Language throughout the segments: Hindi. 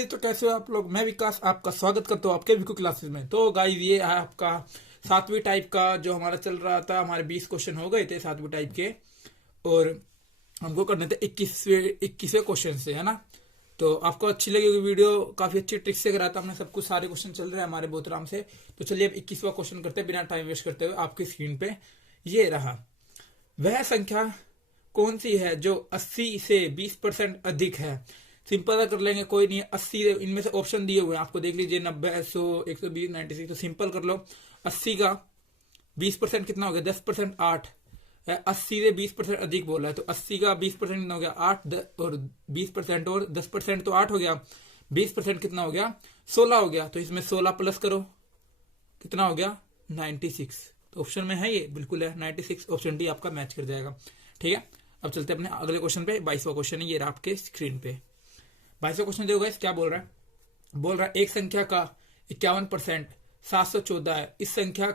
गाइस, तो कैसे हो आप लोग। मैं विकास आपका स्वागत करता हूँ आपके विकू क्लासेस में। तो गाइस, ये है आपका 7वीं टाइप का जो हमारा चल रहा था। हमारे 20 क्वेश्चन हो गए थे 7वीं टाइप के, और हमको करने थे 21वें क्वेश्चन से, है ना। तो आपको अच्छी लगेगी वीडियो, काफी अच्छी ट्रिक से कराता हमने सब कुछ। सारे क्वेश्चन चल रहे हैं हमारे बहुत आराम से। तो चलिए अब 21वां क्वेश्चन करते हैं बिना टाइम वेस्ट करते हुए। आपकी स्क्रीन पे ये रहा। वह संख्या कौन सी है जो 80 से 20% अधिक है। सिंपल कर लेंगे, कोई नहीं। 80 इनमें से ऑप्शन दिए हुए हैं आपको, देख लीजिए। 90, 100, 120, 96। तो सिंपल कर लो। 80 का 20% कितना हो गया? 10%, 8। 80 से 20% अधिक बोला है, तो 80 का 20% कितना हो गया? 8। और 20% और 10% तो 8 हो गया। 20% कितना हो गया? 16 हो गया। तो इसमें 16 प्लस करो, कितना हो गया? 96। तो ऑप्शन में है, ये बिल्कुल है 96। ऑप्शन डी आपका मैच कर जाएगा। ठीक है, अब चलते हैं अपने अगले क्वेश्चन पे। 22वां क्वेश्चन है, ये रहा आपके स्क्रीन पे। 22वां क्वेश्चन देखो गाइस, क्या बोल रहा है। बोल रहा है एक संख्या का 51% 714 है। इस संख्या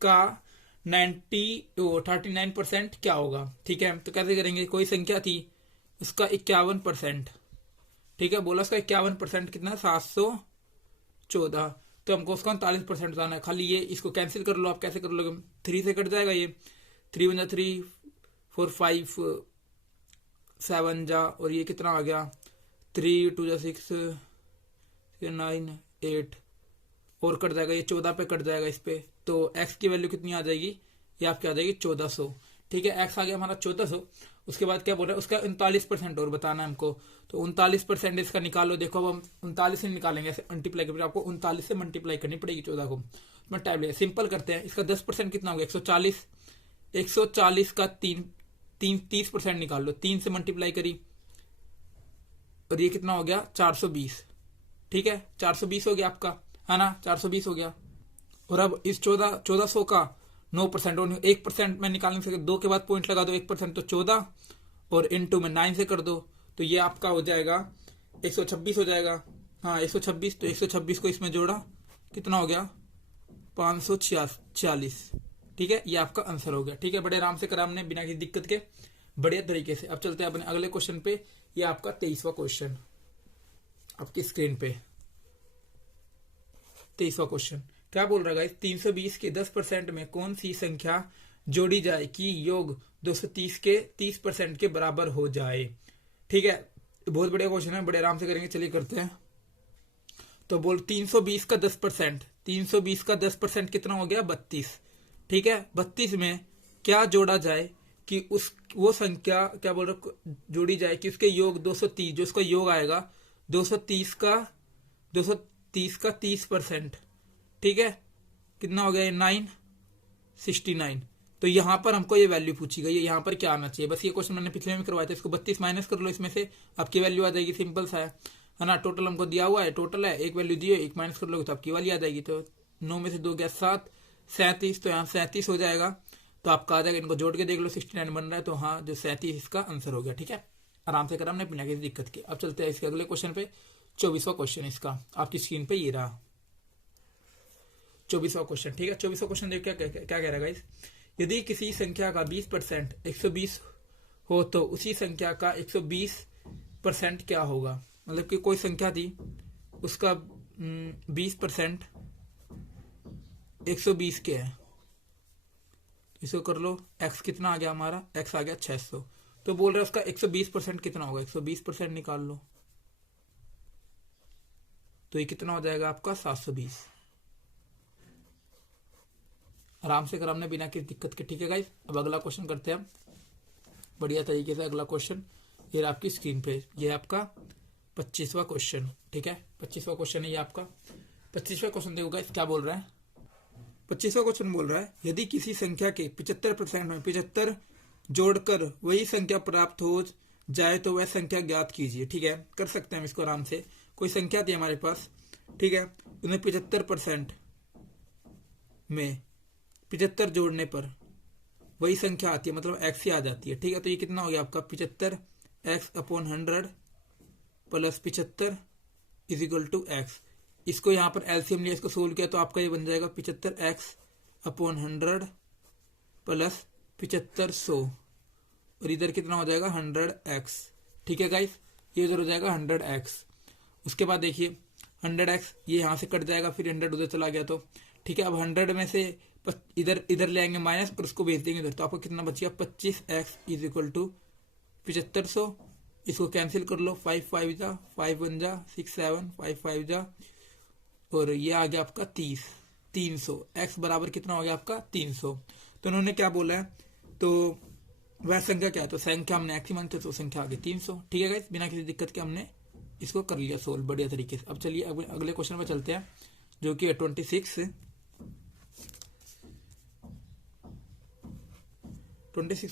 का 39% क्या होगा? ठीक है, तो कैसे करेंगे। कोई संख्या थी, उसका 51%। ठीक है, बोला उसका 51% कितना? 714। तो हमको उसका 39% बताना है। खाली ये इसको कैंसिल कर लो। आप कैसे कर लोगे? 3 से कट जाएगा ये। 3 वन जा 3, 4 5 7 जा, और ये कितना आ गया? 3 2 जा 6, 9 8, और कट जाएगा ये 14 पे कट जाएगा इस पे। तो x की वैल्यू कितनी आ जाएगी? ये आपकी आ जाएगी 1400। ठीक है, x आ गया हमारा 1400। उसके बाद क्या बोल रहा है? उसका 39% और बताना है हमको। तो 39% इसका निकालो। देखो, अब हम 39 से निकालेंगे, ऐसे मल्टीप्लाई करके आपको 39 से मल्टीप्लाई करनी पड़ेगी 14 को। मैं टाइप लिया, सिंपल करते हैं। इसका 10% कितना होगा? 140। 140 का 30% निकाल लो। 3 से मल्टीप्लाई करी, और ये कितना हो गया? 420। ठीक है, 420 हो गया आपका, है ना। 420 हो गया। और अब इस 1400 का 9% और 1% में निकाल नहीं सकते। 2 के बाद पॉइंट लगा दो, 1% तो 14, और इनटू में 9 से कर दो, तो ये आपका हो जाएगा 126 हो जाएगा। हाँ, 126। तो 126 को इसमें जोड़ा, कितना हो गया? 546। ठीक है, ये आपका आंसर हो गया। ठीक है, बड़े आराम से करा हमने, बिना किसी दिक्कत के, बढ़िया तरीके से। अब चलते हैं अपने अगले क्वेश्चन पे। ये आपका 23वां क्वेश्चन आपकी स्क्रीन पे। 23वां क्वेश्चन क्या बोल रहा है? 320 के 10% में कौन सी संख्या जोड़ी जाए कि योग 230 के 30% के बराबर हो जाए। ठीक है, बहुत बढ़िया क्वेश्चन है, बड़े आराम से करेंगे। चलिए करते हैं। तो बोल 320 का 10%, 320 का 10% कितना हो गया? 32। ठीक है, 32 में क्या जोड़ा जाए कि उस वो संख्या क्या बोल रहे जोड़ी जाए कि उसके योग 230, जो उसका योग आएगा 230 का 30%। ठीक है, कितना हो गया ये? 969। तो यहां पर हमको ये वैल्यू पूछी गई है, यहां पर क्या आना चाहिए। बस ये क्वेश्चन मैंने पिछले में करवाया था। इसको 32 माइनस कर लो, इसमें से आपकी वैल्यू आ जाएगी। सिंपल सा है ना। टोटल हमको दिया हुआ है, टोटल है, एक वैल्यू दी है, एक माइनस कर लोगे तो आपकी वाली आ जाएगी। तो 9 में से 2 गया 7, 37। तो यहाँ 37 हो जाएगा। तो आपका आ जाएगा, इनको जोड़ के देख लो, 69 बन रहा है। तो हाँ, जो 37 इसका आंसर हो गया। ठीक है, आराम से करा हमने, बिना किसी दिक्कत के। अब चलते हैं इसके अगले क्वेश्चन पे। 24वां क्वेश्चन इसका आपकी स्क्रीन पे ये रहा। 24वां क्वेश्चन। ठीक है, 24वां क्वेश्चन देखो क्या कह रहा है गाइस। यदि किसी संख्या का 20% 120 हो तो उसी संख्या का 120% क्या होगा। मतलब कि कोई संख्या थी, उसका 20% 120 के है। इसको कर लो। x कितना आ गया हमारा? x आ गया 600। तो बोल रहा है उसका 120% कितना होगा? 120% निकाल लो, तो ये कितना हो जाएगा आपका? 720। आराम से कर हमने, बिना किसी दिक्कत के। ठीक है गाइस, अब अगला क्वेश्चन करते हैं हम बढ़िया तरीके से। अगला क्वेश्चन ये आपकी स्क्रीन पे, ये आपका 25वां क्वेश्चन। ठीक है, 25वां क्वेश्चन है ये आपका। 25वां क्वेश्चन देखो गाइस, क्या बोल रहा है। 25वां क्वेश्चन बोल रहा है, यदि किसी संख्या के 75% में 75 जोड़कर वही संख्या प्राप्त हो जाए तो वह संख्या ज्ञात कीजिए। ठीक है, कर सकते हैं हम इसको आराम से। कोई संख्या थी हमारे पास, ठीक है, उन्हें 75% में 75 जोड़ने पर वही संख्या आती है, मतलब x ही आ जाती है। ठीक है, तो ये कितना हो गया आपका? 75 x/100 plus 75 is equal to x। इसको यहाँ पर एलसीएम लिया, इसको सोल्व किया, तो आपका ये बन जाएगा 75 x/100 प्लस 7500, और इधर कितना हो जाएगा? 100x। ठीक है गाइस, ये इधर हो जाएगा 100x, उसके बाद देखिए 100x ये यहाँ से कट जाएगा, फिर 100 उधर चला गया तो ठीक है। अब 100 में से इधर इधर ले आएंगे माइनस और उसको भेज देंगे इधर, तो आपको कितना बच गया 25x इज इक्वल टू 7500। इसको कैंसिल कर लो, 5 5 जा 5 1 जा 6 7 5 5 जा, और ये आ गया आपका 300। x बराबर कितना हो गया आपका 300। तो उन्होंने क्या बोला है, तो वह संख्या क्या है, तो संख्या हमने x ही मानते तो संख्या आ गई 300। ठीक है गाइस, बिना किसी दिक्कत के हमने इसको कर लिया सोल्व बढ़िया तरीके से। अब चलिए अगले क्वेश्चन में चलते हैं जो कि 26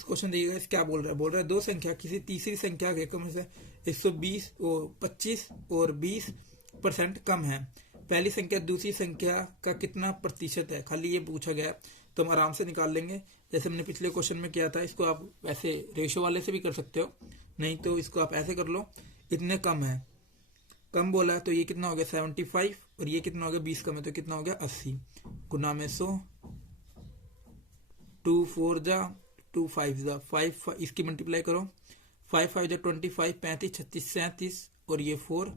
क्वेश्चन देखिएगा। क्या बोल रहा है, बोल रहा है दो संख्या किसी तीसरी संख्या के कम से 120 और 25 और 20% कम है। पहली संख्या दूसरी संख्या का कितना प्रतिशत है, खाली ये पूछा गया है। तो हम आराम से निकाल लेंगे, जैसे हमने पिछले क्वेश्चन में किया था। इसको आप वैसे रेशो वाले से भी कर सकते हो, नहीं तो इसको आप ऐसे कर लो, इतने कम है, कम बोला है तो ये कितना हो गया 75, और ये कितना हो गया 20 कम है तो कितना हो गया 80 गुना में 100, 2 4 जा 2 5 जा 5 इसकी मल्टीप्लाई करो, 5 5 जा 25 35 36 37 और ये 4,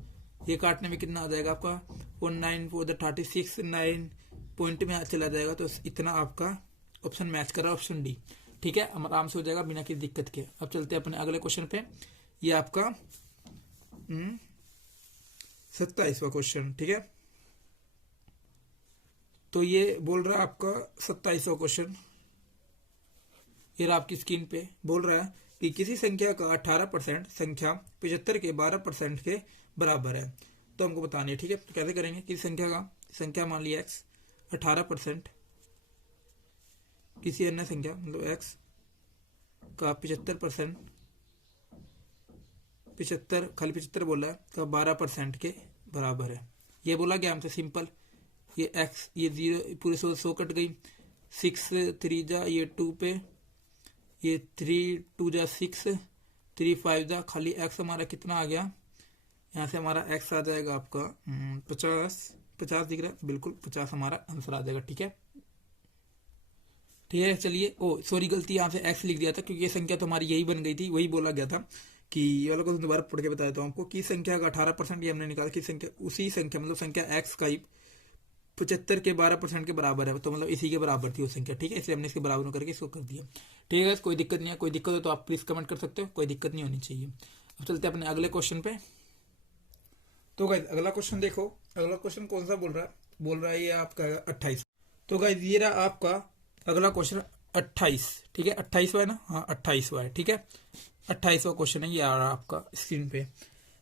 ये काटने में कितना आ जाएगा आपका 4 9 4 जा 36 9 पॉइंट में चला जाएगा। तो इतना आपका ऑप्शन मैच कर रहा है, ऑप्शन डी। ठीक है, आराम से हो जाएगा बिना किसी दिक्कत के। अब चलते हैं अपने अगले क्वेश्चन पे, ये आपका 27वां क्वेश्चन। ठीक है, तो ये बोल रहा है आपका 27वां क्वेश्चन, ये आपकी स्क्रीन पे बोल रहा है कि किसी संख्या का 18% संख्या 75 के 12% के बराबर है, तो हमको बतानी है। ठीक है, तो कैसे करेंगे, किसी संख्या मान लिया x 18% किसी अन्य संख्या मतलब x का 75% 75 खाली 75 बोला है का 12% के बराबर है। ये बोला गया हमसे सिंपल, ये x ये 0 पूरे 100 कट गई, 6 3 जा ये 2 पे, ये 3 2 जा 6 3 5 जा, खाली x हमारा कितना आ गया, यहाँ से हमारा x आ जाएगा आपका 50 दिख रहा है, बिल्कुल 50 हमारा आंसर आ जाएगा। ठीक है, ठीक है। चलिए, ओ सॉरी गलती, यहाँ से x लिख दिया था क्योंकि ये संख्या तो हमारी यही बन गई थी, वही बोला गया था कि ये वाला को दोबारा पढ़ के बताया था आपको कि संख्या का 18% ये हमने निकाला कि संख्या उसी संख्या मतलब संख्या x का ही 75 के 12% के बराबर है, तो मतलब इसी के बराबर थी वो संख्या। ठीक है, इसलिए हमने इसके बराबर करके इसको कर दिया। ठीक है, कोई दिक्कत नहीं है, कोई दिक्कत हो तो आप प्लीज कमेंट कर सकते हो, कोई दिक्कत नहीं होनी चाहिए। अब चलते हैं अपने अगले क्वेश्चन पे। तो गाइज अगला क्वेश्चन देखो, अगला क्वेश्चन कौन सा बोल रहा है ये आपका 28। तो गाइज ये रहा आपका अगला क्वेश्चन 28। ठीक है, 28वां है ना, हाँ 28वां है। ठीक है, 28वां क्वेश्चन है ये आ रहा है आपका स्क्रीन पे।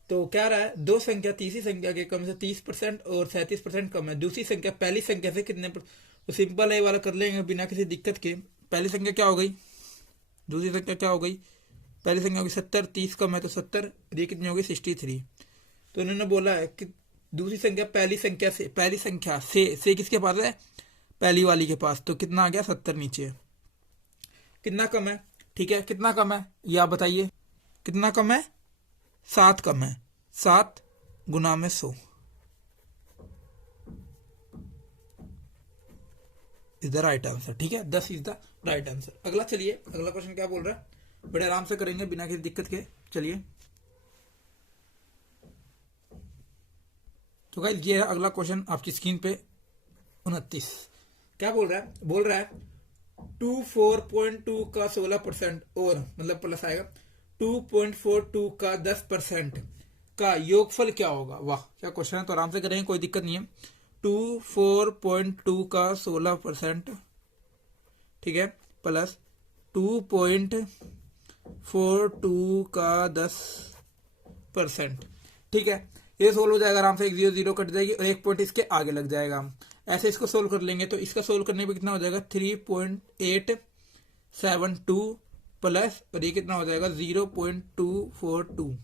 तो क्या रहा है, दो संख्या तीसरी संख्या के कम से 30% और 37% कम है। दूसरी संख्या पहली संख्या से कितने तो सिंपल है वाला कर लेंगे बिना किसी दिक्कत के। पहली संख्या क्या हो गई, दूसरी संख्या क्या हो गई, पहली संख्या होगी 70, 30 कम है तो 70, ये कितनी होगी 63। तो उन्होंने बोला है कि दूसरी संख्या पहली संख्या से किसके पास है, पहली वाली के पास, तो कितना आ गया 70 नीचे, कितना कम है। ठीक है, कितना कम है ये आप बताइए, कितना कम है 7 कम है, 7 गुना में 100 इज द राइट आंसर। ठीक है, 10 इज द राइट आंसर। अगला चलिए, अगला क्वेश्चन क्या बोल रहा है, बड़े आराम से करेंगे बिना किसी दिक्कत के। चलिए, तो गाइस ये है अगला क्वेश्चन आपकी स्क्रीन पे 29। क्या बोल रहा है 24.2 का 16% और मतलब प्लस आएगा 2.42 का 10% का योगफल क्या होगा। वाह क्या क्वेश्चन है, तो आराम से करेंगे, कोई दिक्कत नहीं है। 24.2 का 16%, ठीक है, प्लस 2.42 का 10%। ठीक है, ये सोल्व हो जाएगा आराम से, 1 0 0 कट जाएगी और 1 पॉइंट इसके आगे लग जाएगा। ऐसे इसको सोल्व कर लेंगे तो इसका सोल्व करने पे कितना हो जाएगा 3.872 प्लस और ये कितना हो जाएगा 0.242।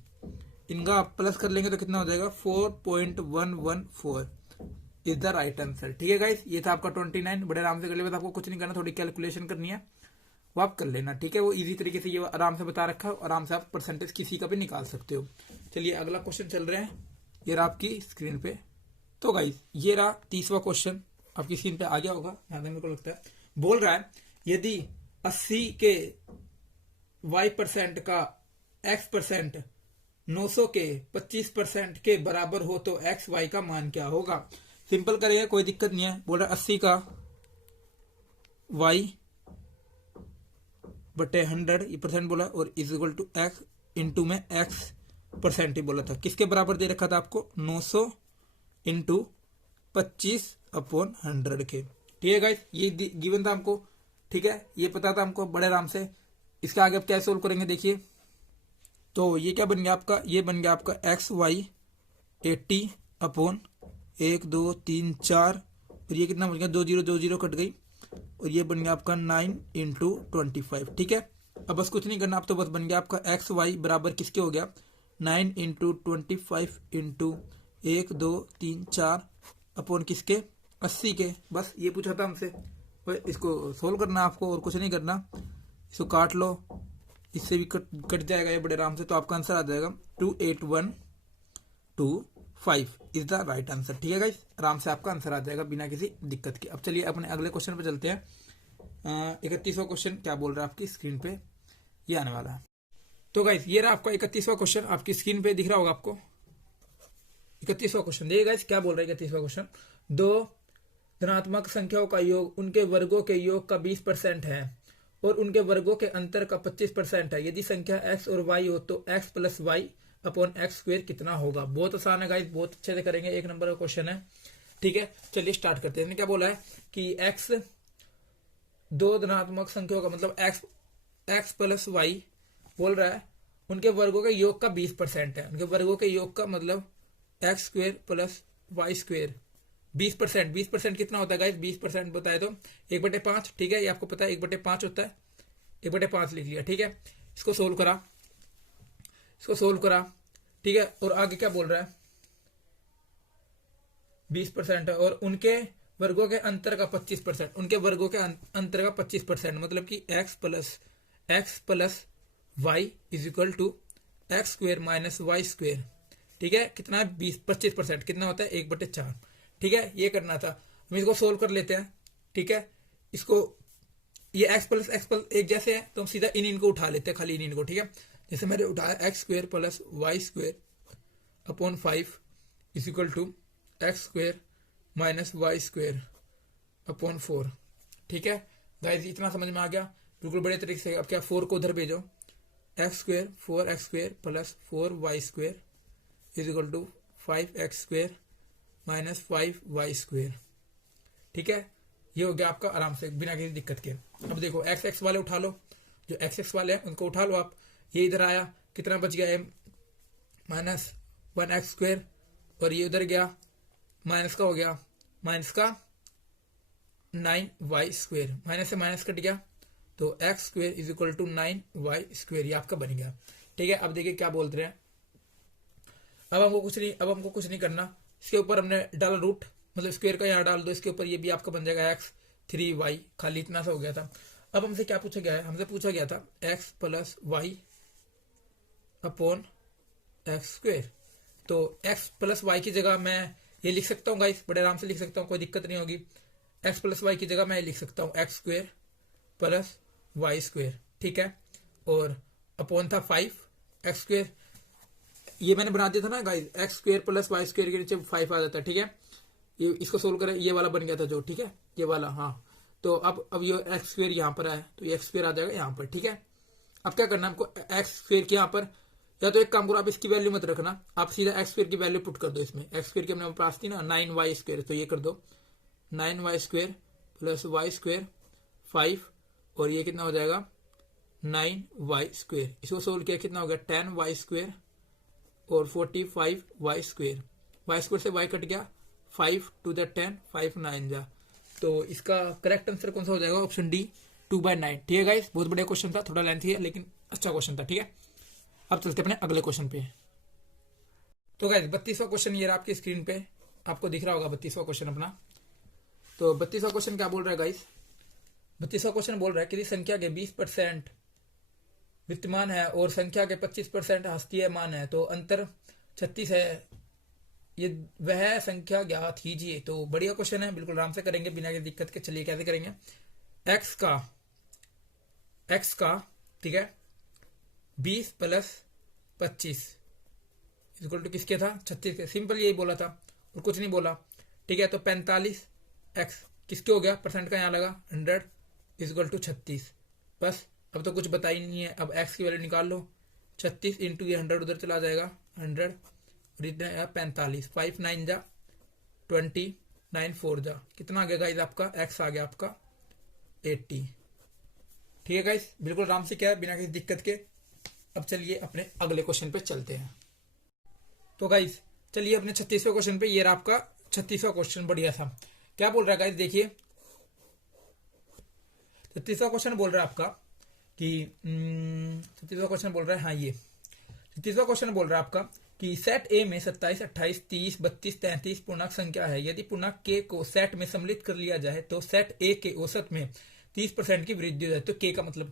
इनका प्लस कर लेंगे तो कितना हो जाएगा 4.114 इज द राइट आंसर। ठीक है गाइस, ये था आपका 29। बड़े आराम से कर लेगा, आपको कुछ नहीं करना, थोड़ी कैलकुलेशन करनी है वो आप कर लेना। ठीक है, वो इजी तरीके से ये आराम से बता रखा है, आराम से आप परसेंटेज किसी का भी निकाल सकते हो। चलिए अगला क्वेश्चन चल रहे हैं, ये रहा आपकी स्क्रीन पे। तो गाइस ये रहा 30वां क्वेश्चन आपकी स्क्रीन पे आ गया होगा, यहाँ तक मेरे को लगता है। बोल रहा है यदि 80 के y% का x% 900 के 25% के बराबर हो तो एक्स वाई का मान क्या होगा। सिंपल करेंगे, कोई दिक्कत नहीं है। बोल रहा 80 का वाई बटे 100 ये परसेंट बोला, और is equal to x into में एक्स परसेंट ही बोला था। किसके बराबर दे रखा था आपको, 900 इंटू 25/100 के। ठीक है गाइस, ये गिवन था हमको, ठीक है, ये पता था हमको बड़े आराम से। इसके आगे अब क्या सोल्व करेंगे देखिए। तो ये क्या बन गया आपका, ये बन गया आपका एक्स वाई 80/1 2 3 4, और ये कितना बन गया, 2 0 कट गई, और ये बन गया आपका 9 इंटू 25। ठीक है, अब बस कुछ नहीं करना, आप तो बस बन गया आपका एक्स वाई बराबर किसके हो गया, 9 इंटू 25 इंटू 1 2 3 4 अपॉन किसके, 80 के। बस ये पूछा था हमसे, इसको सोल्व करना आपको, और कुछ नहीं करना। इसको काट लो, इससे भी कट जाएगा ये बड़े आराम से, तो आपका आंसर आ जाएगा 28125 इज द राइट आंसर। ठीक है गाइस, आराम से आपका आंसर आ जाएगा बिना किसी दिक्कत के। अब चलिए अपने अगले क्वेश्चन पे चलते हैं। 31वां क्वेश्चन क्या बोल रहा है आपकी स्क्रीन पे, ये आने वाला है। तो गाइस ये रहा आपका 31वां क्वेश्चन, आपकी स्क्रीन पे दिख रहा होगा आपको। 31वां क्वेश्चन देखिए गाइस क्या बोल रहा है 31वां क्वेश्चन। दो धनात्मक संख्याओं का योग उनके वर्गों के योग का 20% है और उनके वर्गों के अंतर का 25% है। यदि संख्या x और y हो तो x plus y upon x square कितना होगा। बहुत आसान है गाइस, बहुत अच्छे से करेंगे, 1 नंबर का क्वेश्चन है। ठीक है, चलिए स्टार्ट करते हैं। क्या बोला है कि x दो धनात्मक संख्याओं का मतलब x प्लस वाई बोल रहा है, उनके वर्गों के योग का 20% है। उनके वर्गों के योग का मतलब x square plus y square 20%। 20% कितना होता है गाइस, 20% बताए तो 1/5। ठीक है, ये आपको पता है 1/5 होता है, 1/5 लिख लिया। ठीक है, इसको सोल्व करा, इसको सोल्व करा। ठीक है, और आगे क्या बोल रहा है, 20% है और उनके वर्गों के अंतर का 25%। उनके वर्गों के अंतर का 25% मतलब कि x plus y is equal to x square minus y square. ठीक है, कितना है 25%, कितना होता है 1/4। ठीक है, ये करना था, हम इसको सोल्व कर लेते हैं। ठीक है, इसको ये x प्लस एक जैसे है तो हम सीधा इनको उठा लेते हैं, खाली इनको। ठीक है, जैसे मैंने उठाया x square plus y square upon 5 is equal to x square minus y square upon 4। ठीक है गाइस, इतना समझ में आ गया बिल्कुल बढ़िया तरीके से। अब क्या 4 को उधर भेजो, x square 4x square plus 4y square is equal to 5x square minus 5y square. ठीक है, ये हो गया आपका आराम से बिना किसी दिक्कत के। अब देखो x वाले उठा लो, जो x वाले हैं उनको उठा लो आप। ये इधर आया, कितना बच गया है माइनस 1x स्क्वेयर, और ये उधर गया माइनस का हो गया, माइनस का 9y स्क्वेयर, माइनस से माइनस कट गया तो x square is equal to 9y square, ये आपका बन गया। ठीक है, अब देखिए क्या बोलते हैं। अब हमको कुछ नहीं करना, इसके ऊपर हमने डाला रूट, मतलब स्क्वेयर का यहाँ डाल दो, इसके ऊपर ये भी आपका बन जाएगा x 3y, खाली इतना सा हो गया था। अब हमसे क्या पूछा गया है, हमसे पूछा गया था x plus y upon x square. तो x प्लस वाई की जगह मैं ये लिख सकता हूँ गाइस, बड़े आराम से लिख सकता हूँ, कोई दिक्कत नहीं होगी। x प्लस वाई की जगह मैं लिख सकता हूँ x square plus y square. ठीक है, और अपॉन था 5x स्क्वेयर, ये मैंने बना दिया था ना guys, x square plus y square के नीचे 5 आ जाता है। ठीक है, ये इसको सोल्व करें, ये वाला बन गया था जो, ठीक है, ये वाला। हाँ, तो अब ये एक्स स्क्वेयर यहाँ पर आया तो ये एक्स स्क्वेयर आ जाएगा यहाँ पर। ठीक है, अब क्या करना है हमको, एक्स स्क्वेयर के यहाँ पर, या तो एक काम करो, आप इसकी वैल्यू मत रखना, आप सीधा एक्स स्क्वेयर की वैल्यू पुट कर दो इसमें। एक्स स्क्वेयर की हमने पास थी ना 9y स्क्वेयर, तो ये कर दो 9y square plus y square 5, और ये कितना हो जाएगा 9y स्क्वेयर। इसको सोल्व किया कितना हो गया 10y स्क्वेयर और 45y स्क्वेयर। y स्क्वेयर से y कट गया, 5 टू द 10, 5 9 जा, तो इसका करेक्ट आंसर कौन सा हो जाएगा, ऑप्शन डी 2/9। ठीक है गाइस, बहुत बढ़िया क्वेश्चन था, थोड़ा लेंथी है लेकिन अच्छा क्वेश्चन था। ठीक है, अब चलते अपने अगले क्वेश्चन पे। तो गाइस 32वां क्वेश्चन ये रहा आपकी स्क्रीन पे, आपको दिख रहा होगा 32वां क्वेश्चन अपना। तो 32वां क्वेश्चन क्या बोल रहा है गाइस, 32वां क्वेश्चन बोल रहा है कि संख्या के 20% विद्यमान है और संख्या के 25% हस्तीय मान है, तो अंतर 36 है, ये वह संख्या ज्ञात कीजिए। तो बढ़िया क्वेश्चन है, बिल्कुल आराम से करेंगे बिना किसी दिक्कत के। चलिए कैसे करेंगे, x का ठीक है 20 प्लस 25 इक्वल टू किसके था, 36 के। सिंपल यही बोला था और कुछ नहीं बोला, ठीक है। तो 45x किसके हो गया, परसेंट का यहाँ लगा 100 इक्वल टू 36। बस अब तो कुछ बता ही नहीं है। अब x की वैल्यू निकाल लो, 36 इंटू ये 100 उधर चला जाएगा 100 और इतना आया 45, 5 9 जा 20, 9 4 जा कितना आ गया गाइस आपका, x आ गया आपका 80। ठीक है गाइस, बिल्कुल आराम से क्या है, बिना किसी दिक्कत के। अब चलिए अपने अगले क्वेश्चन पे चलते हैं। तो गाइस चलिए अपने 36वें क्वेश्चन पे, ये रहा आपका 36वां क्वेश्चन, बढ़िया था। क्या बोल रहा है गाइस, देखिए 36वां क्वेश्चन बोल रहा है आपका कि 36वां क्वेश्चन बोल रहा है, हाँ ये 36वां क्वेश्चन बोल रहा है आपका कि सेट ए में 27, 28, 30, 32, 33 पूर्णांक संख्या है। यदि पूर्णांक के को सेट में सम्मिलित कर लिया जाए तो सेट ए के औसत में 30% की वृद्धि हो जाए। तो के का मतलब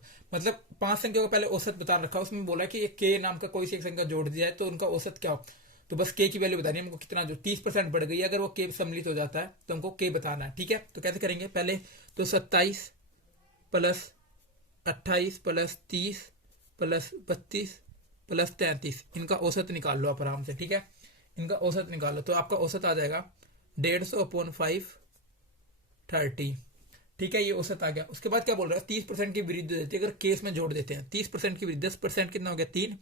5 संख्या को पहले औसत बता रखा, उसमें बोला कि के नाम का कोई सी एक संख्या जोड़ दिया है तो उनका औसत क्या हो। तो बस के की वैल्यू बतानी है हमको, कितना जो 30% बढ़ गई, अगर वो के सम्मिलित हो जाता है तो हमको के बताना है। ठीक है, तो कैसे करेंगे, पहले तो 27 प्लस 28 प्लस 30 प्लस 32 प्लस 33 इनका औसत निकाल लो आप आराम से। ठीक है, इनका औसत निकाल लो तो आपका औसत आ जाएगा 150/5 30। ठीक है, ये औसत आ गया। उसके बाद क्या बोल रहा है, 30% की वृद्धि देती है अगर केस में जोड़ देते हैं। 30% की वृद्धि, 10% कितना हो गया 3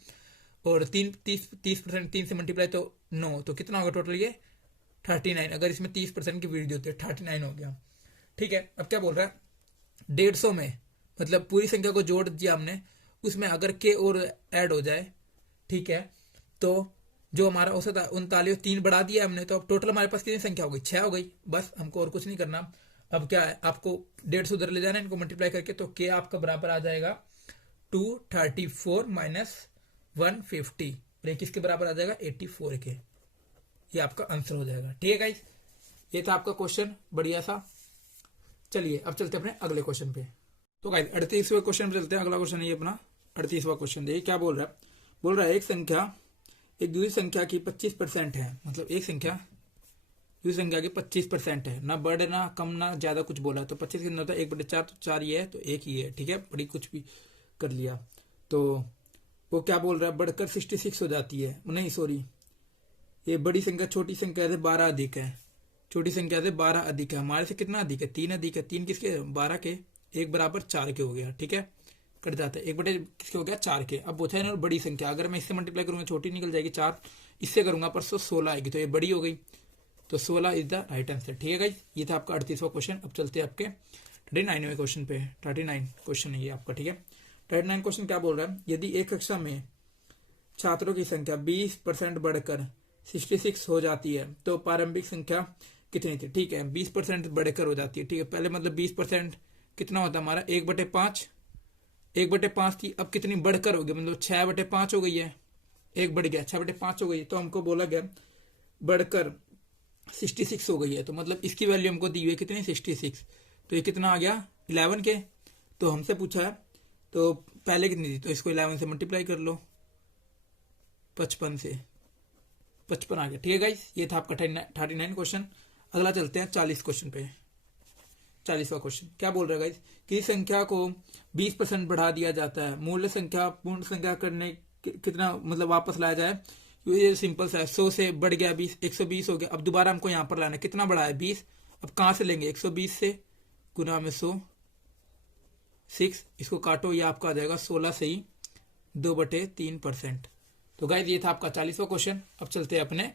और 30% 3 से मल्टीप्लाई तो 9, तो कितना होगा टोटल ये 39। अगर इसमें 30% की वृद्धि होती है 39 हो गया। ठीक है, अब क्या बोल रहा है, 150 में मतलब पूरी संख्या को जोड़ दिया हमने, उसमें अगर के और ऐड हो जाए, ठीक है, तो जो हमारा औसत 39 3 बढ़ा दिया हमने, तो अब टोटल हमारे पास कितनी संख्या हो गई, 6 हो गई। बस हमको और कुछ नहीं करना। अब क्या है, आपको 150 उधर ले जाना है, इनको मल्टीप्लाई करके, तो के आपका बराबर आ जाएगा 234 माइनस 150 और ये किसके बराबर आ जाएगा 84 के। ये आपका आंसर हो जाएगा। ठीक है गाइस, ये था आपका क्वेश्चन, बढ़िया सा। चलिए अब चलते हैं अपने अगले क्वेश्चन पे। तो गाइस 38वें क्वेश्चन पे चलते हैं। अगला क्वेश्चन है अपना 38वां क्वेश्चन। देखिए क्या बोल रहा है, बोल रहा है एक संख्या एक दूसरी संख्या की 25% है, मतलब एक संख्या दूसरी संख्या की 25% है, ना बढ़ ना कम ना ज्यादा कुछ बोला। तो 25 कितना होता है 1/4, तो 4 ये है तो 1 ही है। ठीक है, बड़ी कुछ भी कर लिया। तो वो क्या बोल रहा है, बढ़कर 66 हो जाती है, नहीं सॉरी, ये बड़ी संख्या छोटी संख्या से 12 अधिक है, छोटी संख्या से 12 अधिक है, हमारे से कितना अधिक है 3 अधिक है। 3 किसके, 12 के, 1 बराबर 4 के हो गया। ठीक है, कट जाता है 1 बटे किसके हो गया 4 के। अब पूछा है ना बड़ी संख्या, अगर मैं इससे मल्टीप्लाई करूंगा छोटी निकल जाएगी 4, इससे करूंगा परसों 16 आएगी, तो ये बड़ी हो गई, तो 16 इज द राइट आंसर। ठीक है गाइस, ये था आपका 38वां क्वेश्चन। अब चलते हैं आपके 39वें क्वेश्चन पे। 39 क्वेश्चन है ये आपका। ठीक है, 39 क्वेश्चन क्या बोल रहा है, यदि एक कक्षा में छात्रों की संख्या 20% बढ़कर 66 हो जाती है तो प्रारंभिक संख्या कितनी थी। ठीक है, 20% बढ़कर हो जाती है। ठीक है, पहले मतलब 20% कितना होता है हमारा 1/5, 1/5 थी, अब कितनी बढ़कर हो गई, मतलब 6/5 हो गई है, 1 बढ़ गया 6/5 हो गई। तो हमको बोला गया बढ़कर 66 हो गई है, तो मतलब इसकी वैल्यू हमको दी हुई है कितनी 66, तो ये कितना आ गया 11 के। तो हमसे पूछा है तो पहले कितनी थी, तो इसको 11 से मल्टीप्लाई कर लो, 55 से 55 आ गया। ठीक है गाइस, ये था आपका 39 क्वेश्चन। अगला चलते हैं 40 क्वेश्चन पे। 40वां क्वेश्चन क्या बोल रहा है गाइस, किसी संख्या को 20% बढ़ा दिया जाता है, मूल्य संख्या पूर्ण संख्या करने कितना मतलब वापस लाया जाए। ये सिंपल सा है, 100 से बढ़ गया 20, 120 हो गया। अब दोबारा हमको यहाँ पर लाना है, कितना बढ़ा है 20, अब कहाँ से लेंगे 120 से गुना में 100 6, इसको काटो, ये आपका आ जाएगा 16 से ही 2/3%। तो गाइस ये था आपका 40वां क्वेश्चन। अब चलते हैं अपने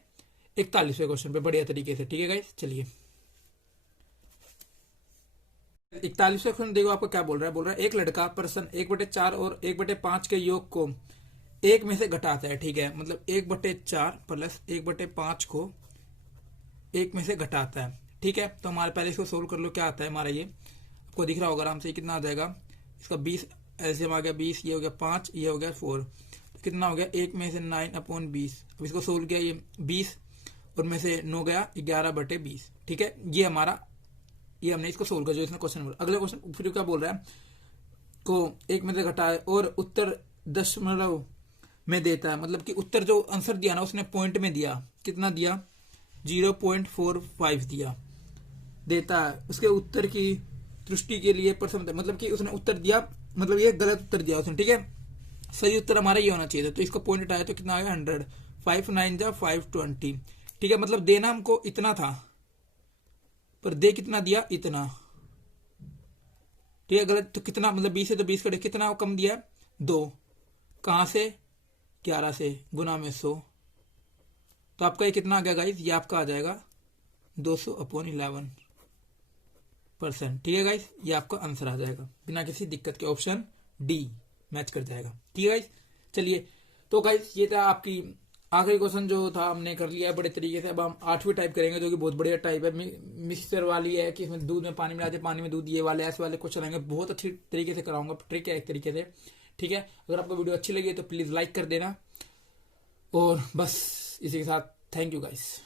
41वें क्वेश्चन पे बढ़िया तरीके से। ठीक है गाइस, चलिए 41वें क्वेश्चन देखो आपको क्या बोल रहा है, एक लड़का पर्सन 1/4 और 1/5 के योग को 1 में से घटाता है। ठीक है, मतलब 1/4 प्लस 1/5 को 1 में से घटाता है। ठीक है, तो हमारे पहले इसको सोल्व कर लो, क्या आता है हमारा, ये आपको दिख रहा होगा आराम से, कितना आ जाएगा इसका 20 ऐसे आ गया 20, ये हो गया 5, ये हो गया 4, तो कितना हो गया 1 में से 9/20। अब इसको सोल्व किया, ये 20 और में से 9 गया 11/20। ठीक है, ये हमारा, ये हमने इसको सोल्व कर जो इसने क्वेश्चन बोला। अगले क्वेश्चन फिर क्या बोल रहा है, को 1 में से घटाए और उत्तर दशमलव में देता है, मतलब कि उत्तर जो आंसर दिया ना उसने पॉइंट में दिया, कितना दिया 0.45 दिया देता है, उसके उत्तर की दृष्टि के लिए परसेंट, मतलब कि उसने उत्तर दिया, मतलब ये गलत उत्तर दिया उसने। ठीक है, सही उत्तर हमारा ये होना चाहिए था, तो इसको पॉइंट हटाया तो कितना आ गया 100, 5 9 जा 520। ठीक है, मतलब देना हमको इतना था पर दे कितना दिया, इतना। ठीक है, गलत तो कितना, मतलब 20 है तो 20 कटे कितना कम दिया, 2। कहां से, 11 से, गुना में 100। तो आपका ये कितना आ गया गाइस, ये आपका आ जाएगा 200/11%। ठीक है गाइस, ये आपका आंसर आ जाएगा बिना किसी दिक्कत के, ऑप्शन डी मैच कर जाएगा। ठीक है गाइस, चलिए तो गाइस ये था आपकी आखिरी क्वेश्चन जो था, हमने कर लिया है बड़े तरीके से। अब हम 8वीं टाइप करेंगे जो कि बहुत बढ़िया टाइप है, मिक्सचर वाली है कि इसमें दूध में पानी मिलाते, पानी में दूध, ये वाले ऐसे वाले क्वेश्चन आएंगे, बहुत अच्छी तरीके से कराऊंगा, ट्रिक है एक तरीके से। ठीक है, अगर आपको वीडियो अच्छी लगी तो प्लीज लाइक कर देना, और बस इसी के साथ थैंक यू गाइस।